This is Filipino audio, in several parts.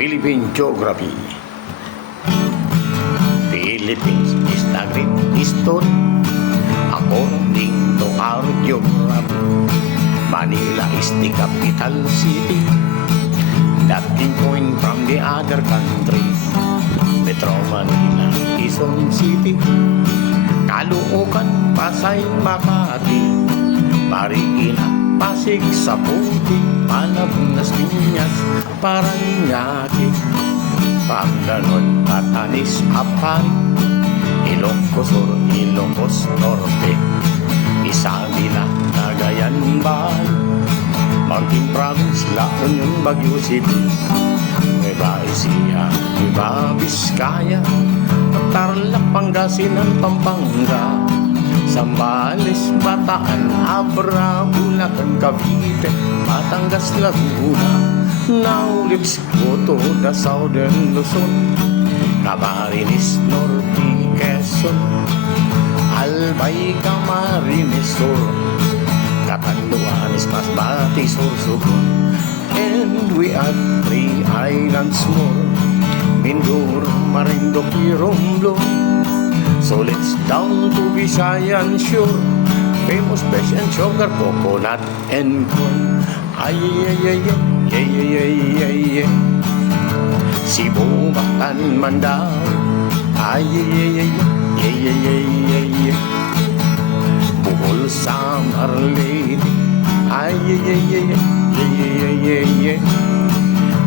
Philippine Geography. Philippines is the great history according to our geography. Manila is the capital city that can point from the other countries. Metro Manila, Quezon City, Caloocan, Pasay, Makati, Marikina, Pasig, Saputi, Malabon, Las Piñas, Paranaque, Pagdalon, Batanes, Apari, Ilocos Sur, Ilocos Norte, Isabela, Cagayan, Baal, Mountain Province, La Union, Baguio City, Nueva Ecija, Nueva Vizcaya, Tarlac, Pangasinan, Pampanga, Zambales, Bataan, Abra, Bulacan, Cavite, Batangas, Laguna. Now let's go to the southern Luzon, Camarines Norte, Quezon, Albay, Camarines Sur, Catanduanes, Masbate, Sorsogon, and we add 3 islands more, Mindoro, Marinduque, Romblon. So let's down to Visayan Shore, famous fish and sugar, coconut and corn. Ay, ay, ay, ay, ay, ay, ay, ay, ay. Cebu, Bataan, Mandaue. Ay, ay, ay, ay, ay, ay, ay, ay, ay. Bohol, Samar, Leyte. Ay, ay, ay, ay, ay, ay, ay, ay, ay, ay.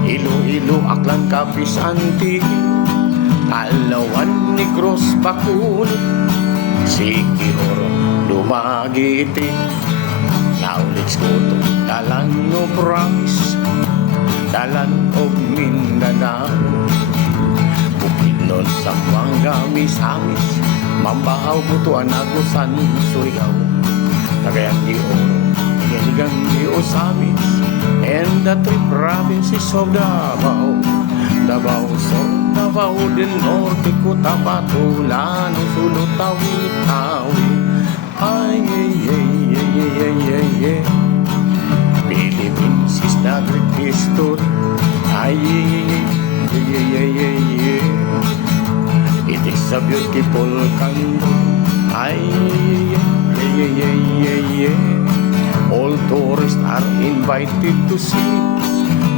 Iloilo, Aklan, Capiz, Antique, Palawan, Negros, Bacolod, Siquijor, Dumaguete. Now let's go to Dalan of Promise, Dalan of Mindanao, Bukidnon, Zamboanga, Misamis, Mambahaw, Butuan, Agusan, Surigao, Cagayan de Oro, Iligan de Osamis, and the 3 provinces of Davao, Davao Sur, Davao del Norte, Cotabato, Llano, Sulu, Tawi-Tawi. Ay, ay, ay, ay, ay, ay, ay, ay. Philippines is the great history. Ay, ay, ay, ay, ay, ay, ay. It is a beautiful country. Ay, ay, ay, ay, ay, ay. All tourists are invited to see.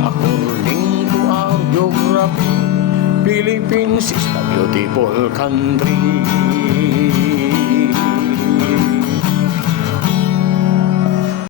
According to our geography, Philippines is a beautiful country.